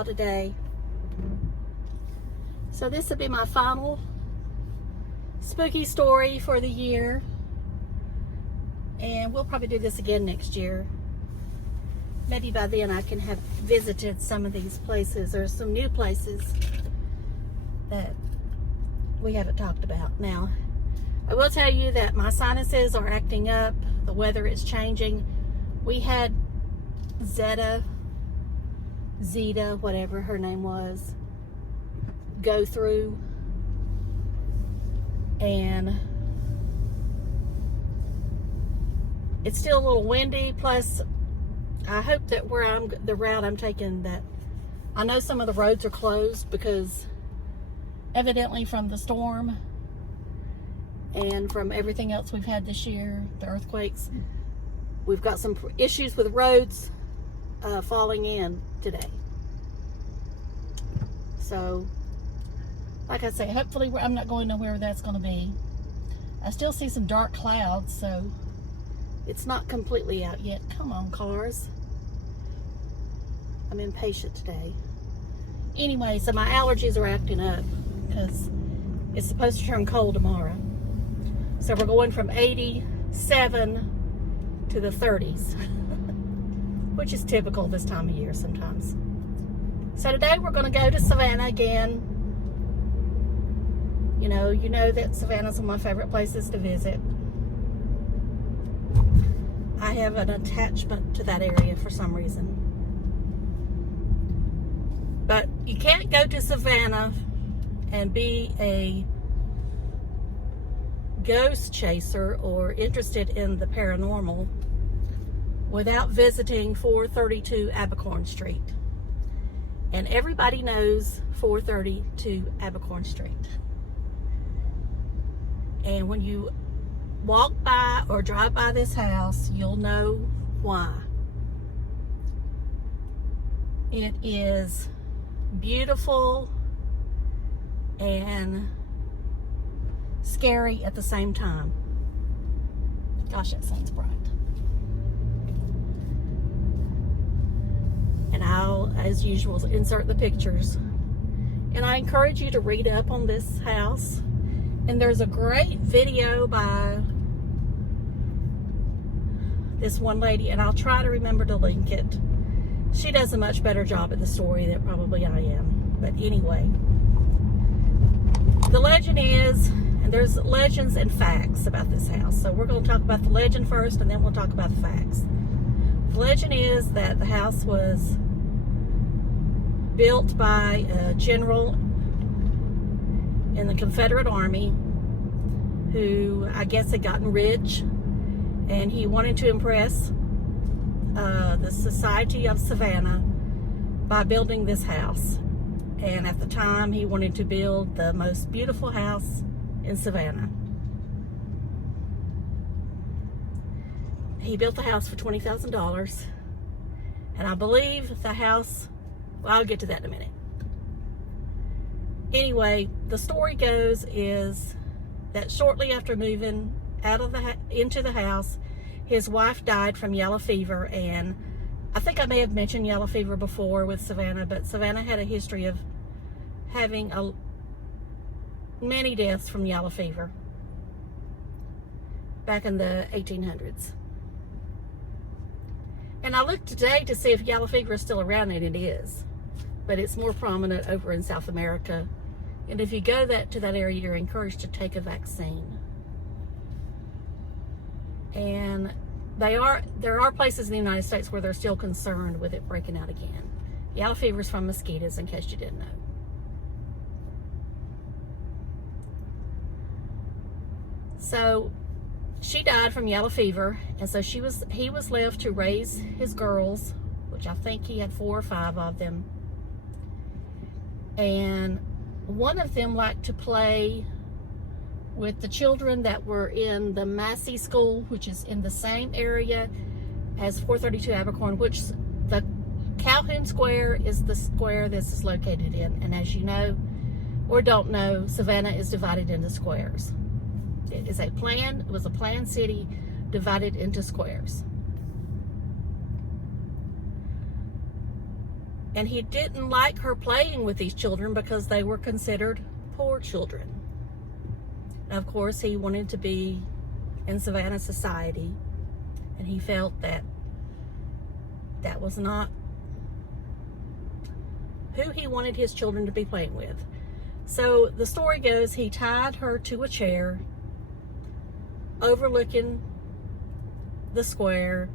y'all today. So this will be my final spooky story for the year, and we'll probably do this again next year. Maybe by then I can have visited some of these places, or some new places that we haven't talked about. Now, I will tell you that my sinuses are acting up. The weather is changing. We had Zeta, whatever her name was, go through, and it's still a little windy. Plus, I hope that the route I'm taking, that I know some of the roads are closed because evidently from the storm and from everything else we've had this year, the earthquakes, we've got some issues with roads falling in today. So, like I say, hopefully I'm not going nowhere that's going to be. I still see some dark clouds, so it's not completely out yet. Come on, cars. I'm impatient today. Anyway, so my allergies are acting up because it's supposed to turn cold tomorrow. So we're going from 87 to the 30s, which is typical this time of year sometimes. So today we're going to go to Savannah again. You know that Savannah's one of my favorite places to visit. I have an attachment to that area for some reason. But you can't go to Savannah and be a ghost chaser or interested in the paranormal without visiting 432 Abercorn Street. And everybody knows 432 Abercorn Street. And when you walk by or drive by this house, you'll know why. It is beautiful and scary at the same time. Gosh, that sounds bright. And I'll, as usual, insert the pictures. And I encourage you to read up on this house. And there's a great video by this one lady, and I'll try to remember to link it. She does a much better job at the story than probably I am. But anyway, the legend is, and there's legends and facts about this house. So we're going to talk about the legend first, and then we'll talk about the facts. The legend is that the house was built by a general in the Confederate Army who, I guess, had gotten rich, and he wanted to impress the society of Savannah by building this house. And at the time, he wanted to build the most beautiful house in Savannah. He built the house for $20,000, and I believe the house, well, I'll get to that in a minute. Anyway, the story goes is that shortly after moving out of into the house, his wife died from yellow fever. And I think I may have mentioned yellow fever before with Savannah, but Savannah had a history of having many deaths from yellow fever back in the 1800s. And I looked today to see if yellow fever is still around, and it is, but it's more prominent over in South America. And if you go to that area, you're encouraged to take a vaccine. And there are places in the United States where they're still concerned with it breaking out again. Yellow fever is from mosquitoes, in case you didn't know. So she died from yellow fever, and so he was left to raise his girls, which I think he had 4 or 5 of them. And one of them liked to play with the children that were in the Massey School, which is in the same area as 432 Abercorn, which the Calhoun Square is the square this is located in. And as you know, or don't know, Savannah is divided into squares. It was a planned city divided into squares. And he didn't like her playing with these children because they were considered poor children. And of course, he wanted to be in Savannah society, and he felt that that was not who he wanted his children to be playing with. So the story goes, he tied her to a chair overlooking the square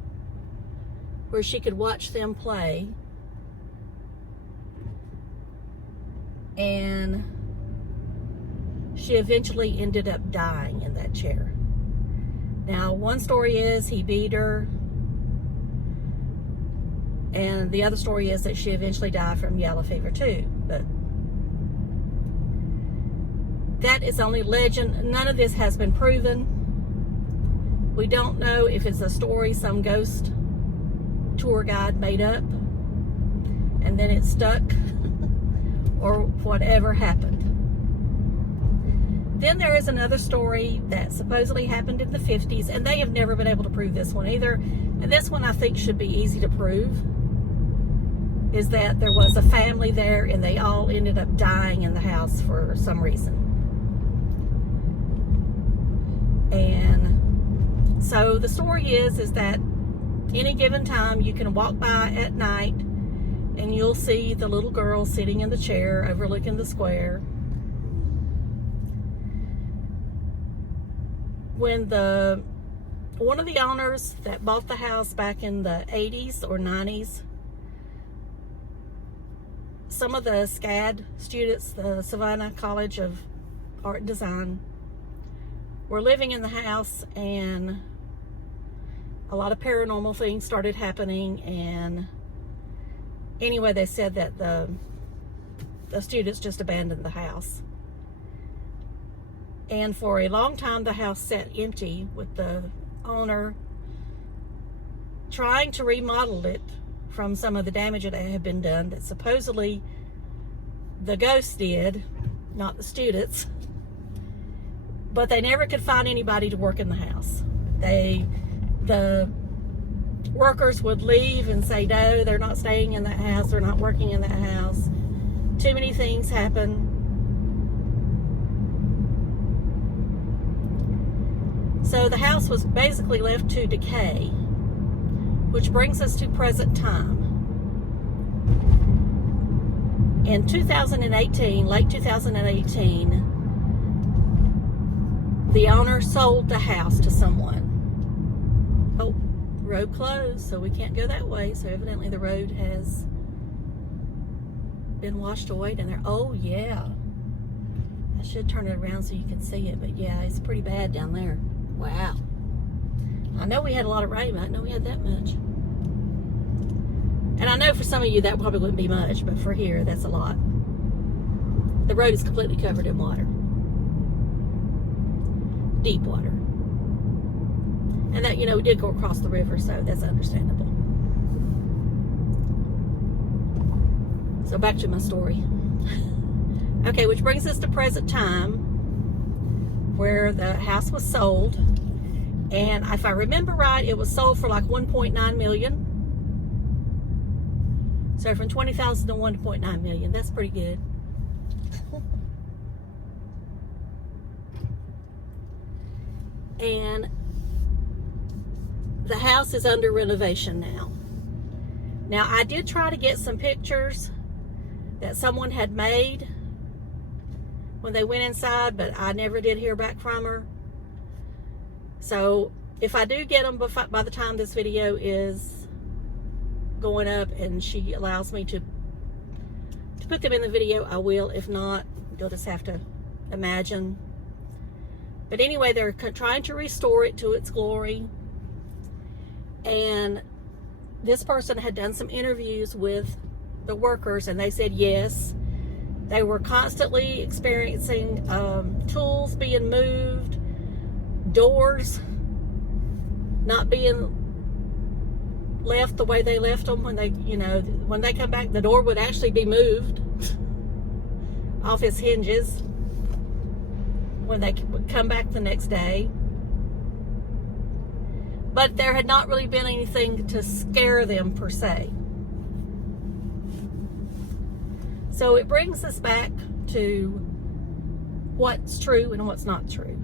where she could watch them play. And she eventually ended up dying in that chair. Now, one story is he beat her, and the other story is that she eventually died from yellow fever too. But that is only legend. None of this has been proven. We don't know if it's a story some ghost tour guide made up and then it stuck, or whatever happened. Then there is another story that supposedly happened in the 50s, and they have never been able to prove this one either. And this one I think should be easy to prove, is that there was a family there and they all ended up dying in the house for some reason. And so the story is that any given time you can walk by at night and you'll see the little girl sitting in the chair overlooking the square. When one of the owners that bought the house back in the 80s or 90s, some of the SCAD students, the Savannah College of Art and Design, were living in the house, and a lot of paranormal things started happening. And anyway, they said that the students just abandoned the house. And for a long time, the house sat empty with the owner trying to remodel it from some of the damage that had been done that supposedly the ghosts did, not the students. But they never could find anybody to work in the house. The workers would leave and say, no, they're not staying in that house, they're not working in that house. Too many things happen. So the house was basically left to decay, which brings us to present time. In 2018, late 2018, the owner sold the house to someone. Oh, road closed, so we can't go that way. So evidently the road has been washed away down there. Oh yeah, I should turn it around so you can see it, but yeah, it's pretty bad down there. Wow. I know we had a lot of rain, but I didn't know we had that much. And I know for some of you that probably wouldn't be much, but for here, that's a lot. The road is completely covered in water. Deep water. And that, we did go across the river, so that's understandable. So back to my story. Okay, which brings us to present time, where the house was sold. And if I remember right, it was sold for like $1.9 million. So from $20,000 to $1.9 million, that's pretty good. And the house is under renovation now. Now, I did try to get some pictures that someone had made when they went inside, but I never did hear back from her. So if I do get them by the time this video is going up and she allows me to put them in the video, I will. If not, you'll just have to imagine. But anyway, they're trying to restore it to its glory. And this person had done some interviews with the workers, and they said yes, they were constantly experiencing tools being moved, doors not being left the way they left them when they, when they come back, the door would actually be moved off its hinges when they would come back the next day. But there had not really been anything to scare them per se. So it brings us back to what's true and what's not true.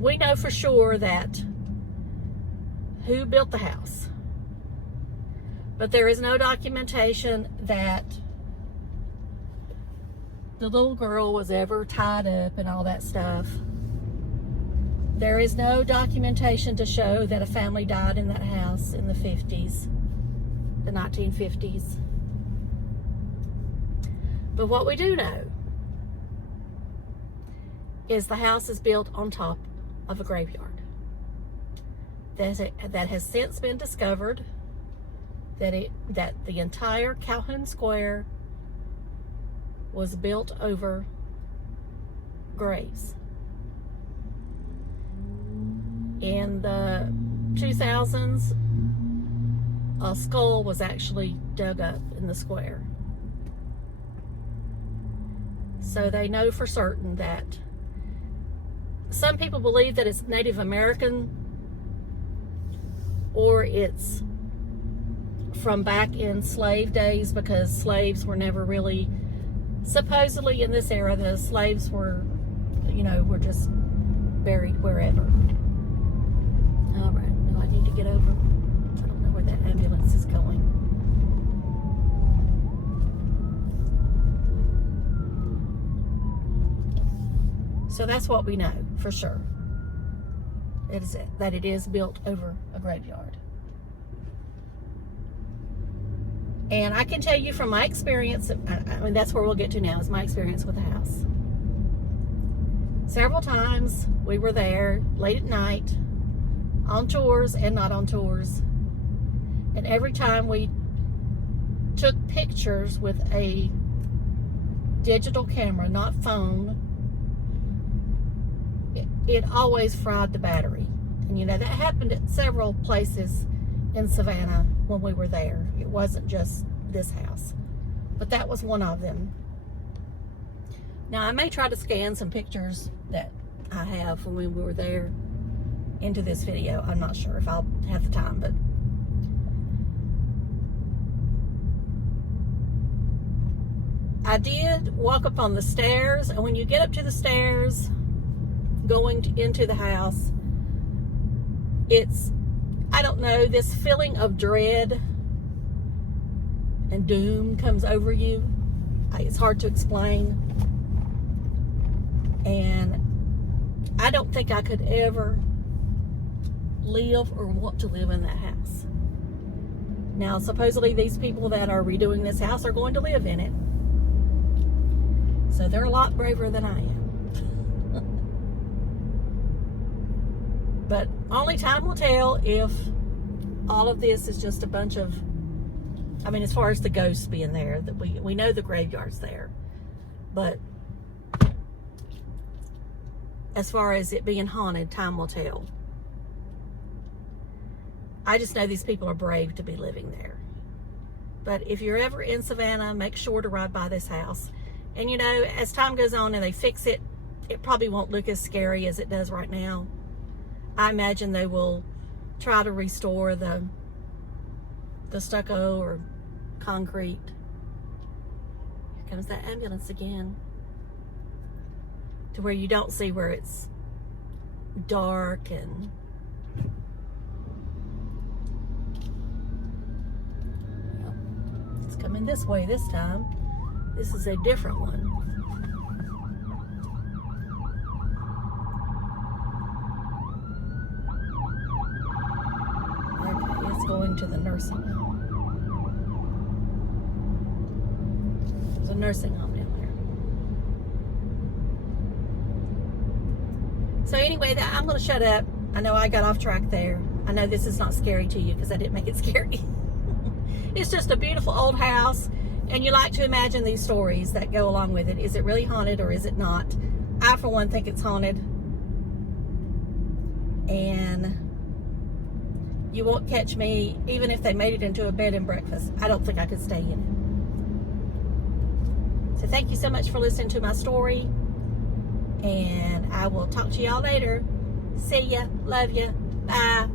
We know for sure that who built the house, but there is no documentation that the little girl was ever tied up and all that stuff. There is no documentation to show that a family died in that house in the 50s, the 1950s. But what we do know is the house is built on top of a graveyard. That has since been discovered that the entire Calhoun Square was built over graves. In the 2000s, a skull was actually dug up in the square. So they know for certain that some people believe that it's Native American, or it's from back in slave days, because slaves were never really, supposedly in this era, the slaves were, were just buried wherever. All right, now I need to get over. I don't know where that ambulance is going. So that's what we know for sure. That it is built over a graveyard. And I can tell you from my experience, I mean, that's where we'll get to now, is my experience with the house. Several times we were there late at night, on tours and not on tours. And every time we took pictures with a digital camera, not phone, it always fried the battery. And that happened at several places in Savannah when we were there. It wasn't just this house, but that was one of them. Now I may try to scan some pictures that I have when we were there into this video. I'm not sure if I'll have the time, but I did walk up on the stairs, and when you get up to the stairs going into the house, I don't know, this feeling of dread and doom comes over you. It's hard to explain. And I don't think I could ever live or want to live in that house. Now, supposedly these people that are redoing this house are going to live in it. So they're a lot braver than I am. But only time will tell if all of this is just a bunch of, I mean, as far as the ghosts being there, that we know the graveyard's there. But as far as it being haunted, time will tell. I just know these people are brave to be living there. But if you're ever in Savannah, make sure to ride by this house. And as time goes on and they fix it, it probably won't look as scary as it does right now. I imagine they will try to restore the stucco or concrete. Here comes that ambulance again. To where you don't see where it's dark and it's coming this way this time. This is a different one. Okay, it's going to the nursing home. There's a nursing home down there. So anyway, I'm going to shut up. I know I got off track there. I know this is not scary to you because I didn't make it scary. It's just a beautiful old house, and you like to imagine these stories that go along with it. Is it really haunted or is it not? I, for one, think it's haunted. And you won't catch me, even if they made it into a bed and breakfast. I don't think I could stay in it. So thank you so much for listening to my story. And I will talk to y'all later. See ya. Love ya. Bye.